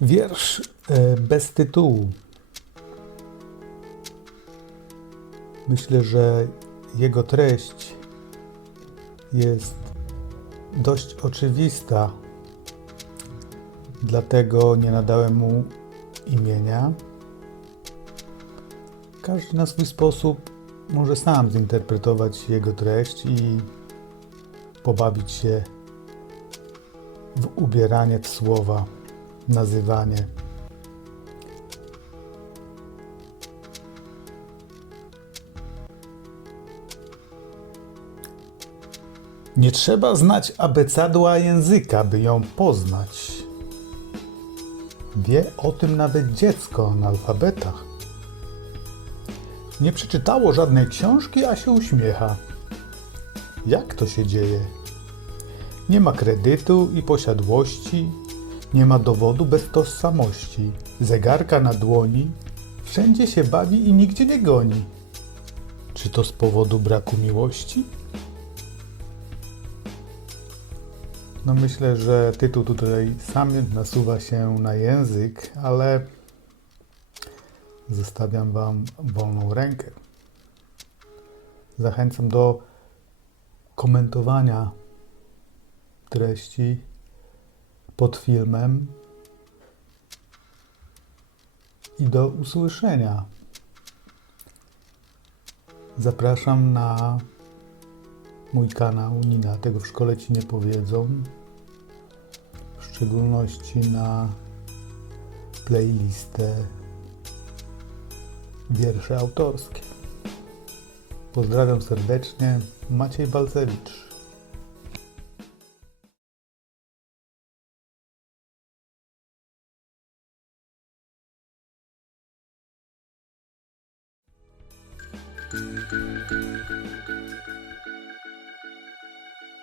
Wiersz e, bez tytułu. Myślę, że jego treść jest dość oczywista, dlatego nie nadałem mu imienia. Każdy na swój sposób może sam zinterpretować jego treść i pobawić się w ubieranie w słowa, nazywanie. Nie trzeba znać abecadła języka, by ją poznać. Wie o tym nawet dziecko analfabeta. Nie przeczytało żadnej książki, a się uśmiecha. Jak to się dzieje? Nie ma kredytu i posiadłości, nie ma dowodu bez tożsamości, zegarka na dłoni, wszędzie się bawi i nigdzie nie goni. Czy to z powodu braku miłości? No myślę, że tytuł tutaj sam nasuwa się na język, ale zostawiam Wam wolną rękę. Zachęcam do komentowania treści pod filmem i do usłyszenia. Zapraszam na mój kanał Nina. Tego w szkole Ci nie powiedzą. W szczególności na playlistę wiersze autorskie. Pozdrawiam serdecznie. Maciej Balcewicz.